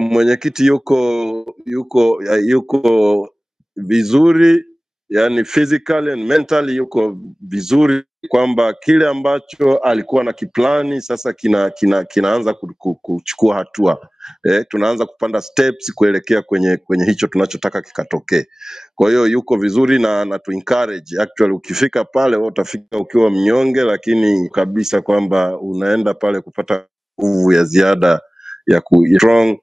mwenyekiti yuko vizuri, yani physically and mentally yuko vizuri, kwamba kile ambacho alikuwa na kiplani sasa kinaanza kuchukua hatua. Tunaanza kupanda steps kuelekea kwenye hicho tunachotaka kikatokee. Kwa hiyo yuko vizuri na tu encourage. Actually ukifika pale utafika ukiwa mnyonge, lakini kabisa kwamba unaenda pale kupata nguvu ya ziada ya strong,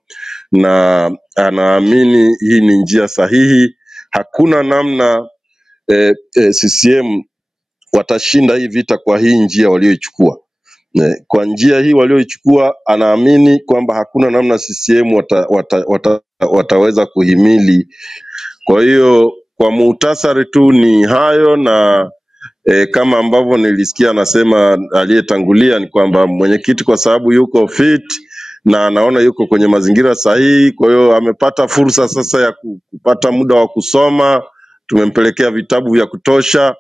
na anaamini hii ni njia sahihi. Hakuna namna CCM watashinda hii vita kwa hii njia walioichukua. Kwa njia hii walioichukua, anaamini kwamba hakuna namna CCM wataweza kuhimili. Kwa hiyo kwa muhtasari tu ni hayo, na kama ambavyo nilisikia anasema aliyetangulia, ni kwamba mwenyekiti kwa sababu yuko fit na anaona yuko kwenye mazingira sahihi, kwa hiyo amepata fursa sasa ya kupata muda wa kusoma. Tumempelekea vitabu vya kutosha.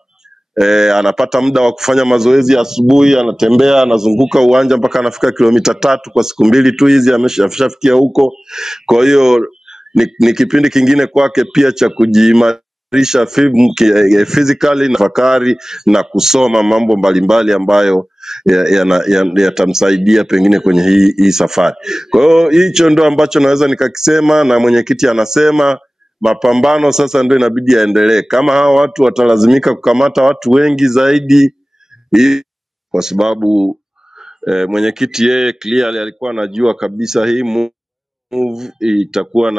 Anapata muda wa kufanya mazoezi asubuhi, anatembea, anazunguka uwanja mpaka anafika kilomita 3 kwa siku 2 tu hizi ameshafikia huko. Kwa hiyo ni kipindi kingine kwake pia cha kujiimarisha physically, na fakari na kusoma mambo mbalimbali ambayo yatamsaidia pengine kwenye hii safari. Kwa hiyo hicho ndio ambacho naweza nikakisema, na mwenyekiti anasema mapambano sasa ndio inabidi yaendelee. Kama hao watu watalazimika kukamata watu wengi zaidi, kwa sababu mwenyekiti yeye clearly alikuwa anajua kabisa hii move itakuwa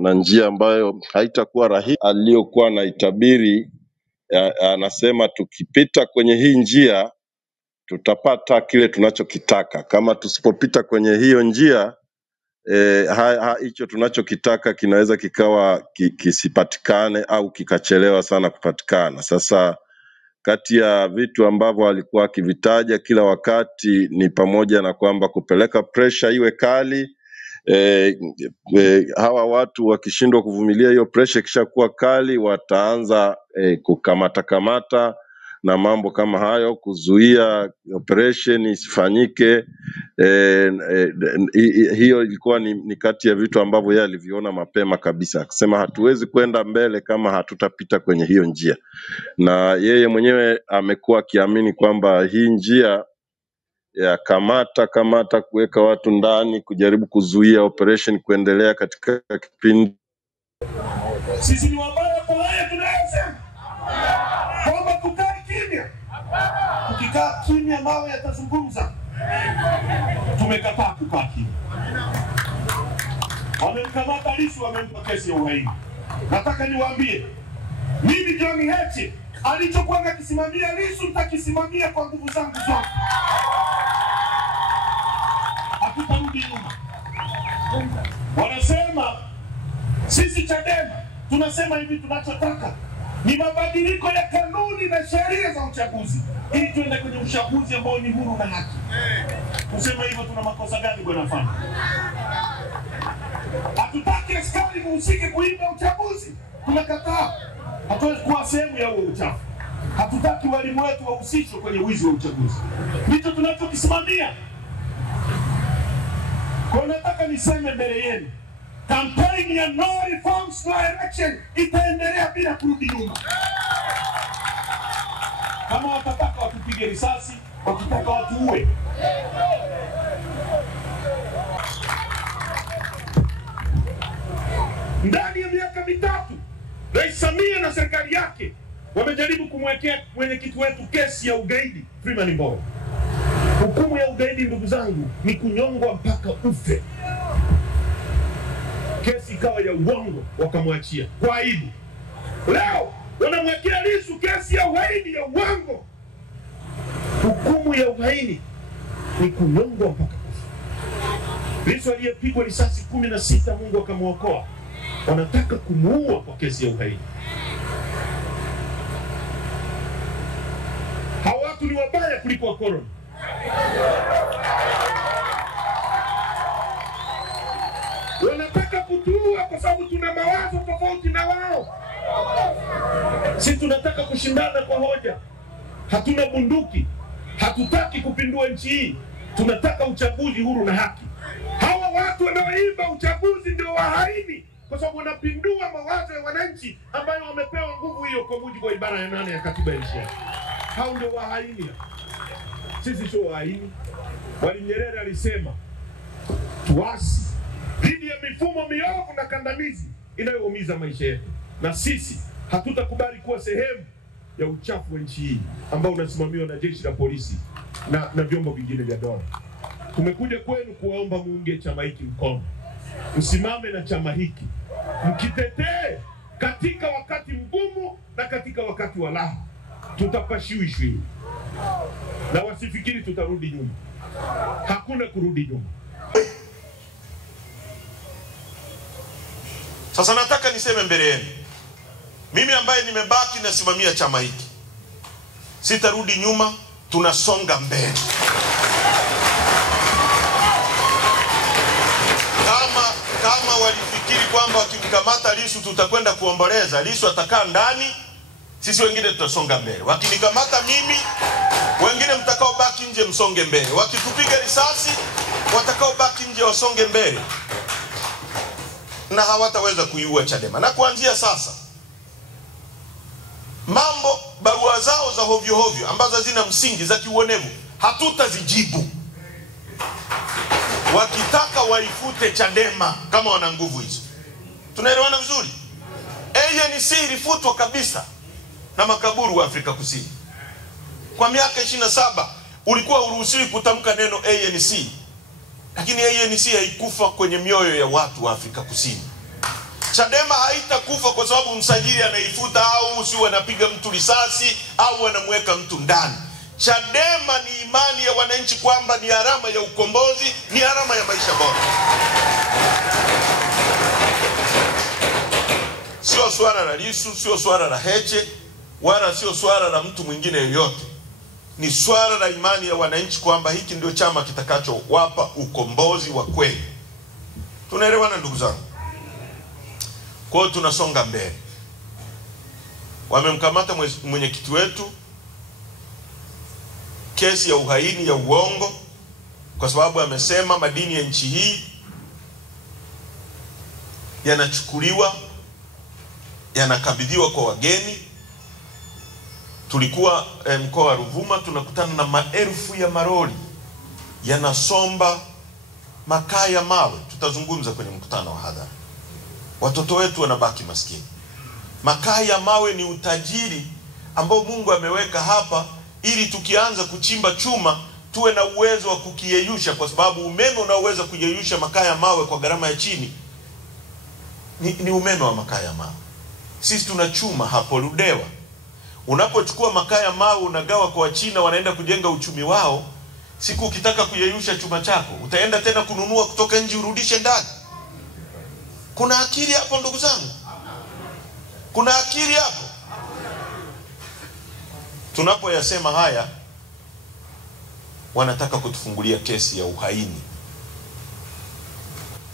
na njia ambayo haitakuwa rahisi. Aliyokuwa na itabiri, anasema tukipita kwenye hii njia tutapata kile tunachokitaka. Kama tusipopita kwenye hiyo njia, hicho tunachokitaka kinaweza kikawa kisipatikane au kikachelewa sana kupatikana. Sasa kati ya vitu ambavyo alikuwa akivitaja kila wakati ni pamoja na kwamba kupeleka pressure iwe kali. Hawa watu wakishindwa kuvumilia hiyo pressure kishakuwa kali, wataanza kukamata na mambo kama hayo, kuzuia operation isifanyike. Hiyo ilikuwa ni kati ya vitu ambavyo yeye aliviona mapema kabisa, akisema hatuwezi kwenda mbele kama hatutapita kwenye hiyo njia. Na yeye mwenyewe amekuwa akiamini kwamba hii njia ya kamata kuweka watu ndani, kujaribu kuzuia operation kuendelea katika kipindi. Sisi ni wabaya kwa haya tunayosema, kwamba tukae kimya. Tukikaa kimya mawe yatazungumza. Tumekataa kukaa kimya. Wamemkamata Lissu, wamempa kesi ya uhaini. Nataka niwaambie, mimi John Heche alichokuwa nakisimamia Lissu nitakisimamia kwa nguvu zangu zote. Hatutarudi nyuma. Wanasema sisi Chadema tunasema hivi, tunachotaka ni mabadiliko ya kanuni na sheria za uchaguzi ili tuende kwenye uchaguzi ambao ni huru na haki. Kusema hivyo tuna makosa gani bwana Fana? Hatutaki askari muhusike kuiba uchaguzi. Tunakataa. Hatuwezi kuwa sehemu ya huo uchafu. Hatutaki walimu wetu wahusishwe kwenye wizi wa uchaguzi. Ndicho tunachokisimamia. Kwa nataka niseme mbele yenu, kampeni ya no reforms no election itaendelea bila kurudi nyuma. Kama watataka watupige risasi, wakitaka watuue. Ndani ya miaka mitatu, Rais Samia na serikali yake wamejaribu kumwekea mwenyekiti wetu kesi ya ugaidi, Freeman Mbowe. Hukumu ya ugaidi, ndugu zangu, ni kunyongwa mpaka ufe. Kesi ikawa ya uongo, wakamwachia kwa aibu. Leo wanamwekea Lissu kesi ya uhaini ya uongo. Hukumu ya uhaini ni kunyongwa mpaka ufe. Lissu aliyepigwa risasi 16, Mungu akamwokoa. Wanataka kumuua kwa kesi ya uhaini. Hawa watu ni wabaya kuliko wakoloni. Wanataka kutuua kwa sababu tuna mawazo tofauti na wao. Sisi tunataka kushindana kwa hoja. Hatuna bunduki. Hatutaki kupindua nchi hii. Tunataka uchaguzi huru na haki. Hawa watu wanaoimba uchaguzi ndio wahaini, kwa sababu wanapindua mawazo ya wananchi ambayo wamepewa nguvu hiyo kwa mujibu wa ibara ya 8 ya katiba ya nchi. Hao ndio wahaini. Sisi sio wahaini. Mwalimu Nyerere alisema tuasi dhidi ya mifumo miovu na kandamizi inayoumiza maisha yetu, na sisi hatutakubali kuwa sehemu ya uchafu wa nchi hii ambao unasimamiwa na jeshi la polisi na vyombo vingine vya dola. Tumekuja kwenu kuwaomba muunge chama hiki mkono, msimame na chama hiki, mkitetee katika wakati mgumu na katika wakati wa raha. Tutapashiwishwi na wasifikiri tutarudi nyuma. Hakuna kurudi nyuma. Sasa nataka niseme mbele yenu, mimi ambaye nimebaki nasimamia chama hiki, sitarudi nyuma, tunasonga mbele. Kama walifikiri kwamba wakimkamata Lissu tutakwenda kuomboleza, Lissu atakaa ndani, sisi wengine tutasonga mbele. Wakinikamata mimi, wengine mtakao baki nje msonge mbele. Wakitupiga risasi, watakao baki nje wasonge mbele. Na hawataweza kuiua Chadema. Na kuanzia sasa, barua zao za hovyo hovyo ambazo hazina msingi, za kiuonevu, hatutazijibu. Wakitaka waifute Chadema kama wana nguvu hizo. Tunaelewana vizuri? ANC ilifutwa kabisa na makaburu wa Afrika Kusini. Kwa miaka 27 ulikuwa uruhusiwi kutamka neno ANC. Lakini ANC haikufa kwenye mioyo ya watu wa Afrika Kusini. Chadema haitakufa kwa sababu msajili anaifuta au si wanapiga mtu risasi au wanamweka mtu ndani. Chadema ni imani ya wananchi kwamba ni alama ya ukombozi, ni alama ya maisha bora. Sio swala la Lissu, sio swala la Heche, wala sio swala la mtu mwingine yoyote. Ni swala la imani ya wananchi kwamba hiki ndio chama kitakachowapa ukombozi wa kweli. Tunaelewana ndugu zangu? Kwa hiyo tunasonga mbele. Wamemkamata mwenyekiti wetu, kesi ya uhaini ya uongo, kwa sababu amesema madini ya nchi hii yanachukuliwa, yanakabidhiwa kwa wageni. Tulikuwa mkoa wa Ruvuma, tunakutana na maelfu ya maroli yanasomba makaa ya mawe. Tutazungumza kwenye mkutano wa hadhara. Watoto wetu wanabaki maskini. Makaa ya mawe ni utajiri ambao Mungu ameweka hapa ili tukianza kuchimba chuma tuwe na uwezo wa kukiyeyusha, kwa sababu umeme unaoweza kuyeyusha makaa ya mawe kwa gharama ya chini ni umeme wa makaa ya mawe. Sisi tunachuma hapo Ludewa. Unapochukua makaa ya mawe unagawa kwa Wachina, wanaenda kujenga uchumi wao. Siku ukitaka kuyeyusha chuma chako, utaenda tena kununua kutoka nje urudishe ndani. Kuna akili hapo ndugu zangu? Kuna akili hapo? Tunapoyasema haya, wanataka kutufungulia kesi ya uhaini.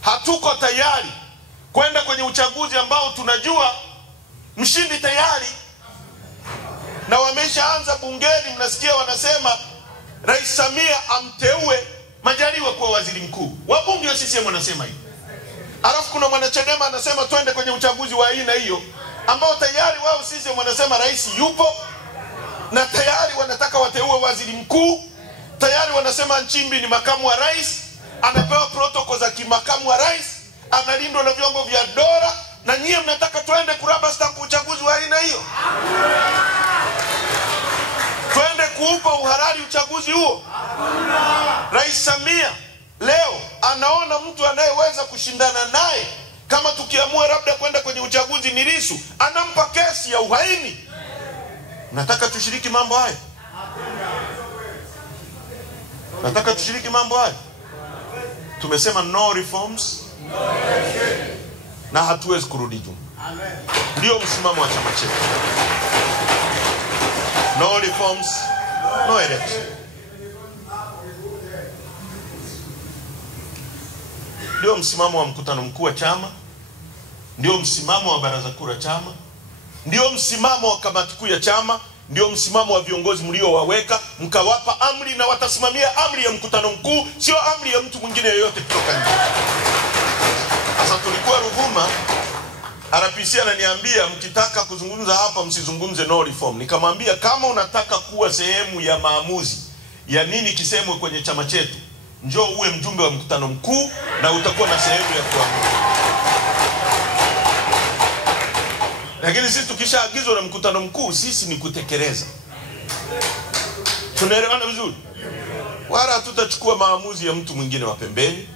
Hatuko tayari kwenda kwenye uchaguzi ambao tunajua mshindi tayari, na wameshaanza bungeni. Mnasikia wanasema Rais Samia amteue Majaliwa kuwa waziri mkuu. Wabunge wa CCM wanasema hivi. Alafu kuna mwanachadema anasema twende kwenye uchaguzi wa aina hiyo, ambao tayari wao CCM wanasema rais yupo, na tayari wanataka wateue waziri mkuu. Tayari wanasema Nchimbi ni makamu wa rais, anapewa protokoli za kimakamu wa rais, analindwa na vyombo vya dola, na nyie mnataka twende kuraba stamp uchaguzi wa aina hiyo? Twende kuupa uhalali uchaguzi huo? Rais Samia leo anaona mtu anayeweza kushindana naye, kama tukiamua labda kwenda kwenye uchaguzi ni Lissu, anampa kesi ya uhaini. Nataka tushiriki mambo haya? Nataka tushiriki mambo haya? Tumesema no reforms, na hatuwezi kurudi nyuma. Ndio msimamo wa chama chetu. No reforms, no election. Ndio msimamo wa mkutano mkuu wa chama, ndio msimamo wa baraza kuu la chama, ndio msimamo wa kamati kuu ya chama, Ndio msimamo wa viongozi mliowaweka, mkawapa amri na watasimamia amri ya mkutano mkuu, sio amri ya mtu mwingine yoyote kutoka nje. Sasa tulikuwa Ruvuma, RPC ananiambia mkitaka kuzungumza hapa msizungumze no reform. Nikamwambia kama unataka kuwa sehemu ya maamuzi ya nini kisemwe kwenye chama chetu, njoo uwe mjumbe wa mkutano mkuu na utakuwa na sehemu ya kuamua. Lakini sisi tukishaagizwa na mkutano mkuu, sisi ni kutekeleza. Tunaelewana vizuri? Wala tutachukua maamuzi ya mtu mwingine wa pembeni.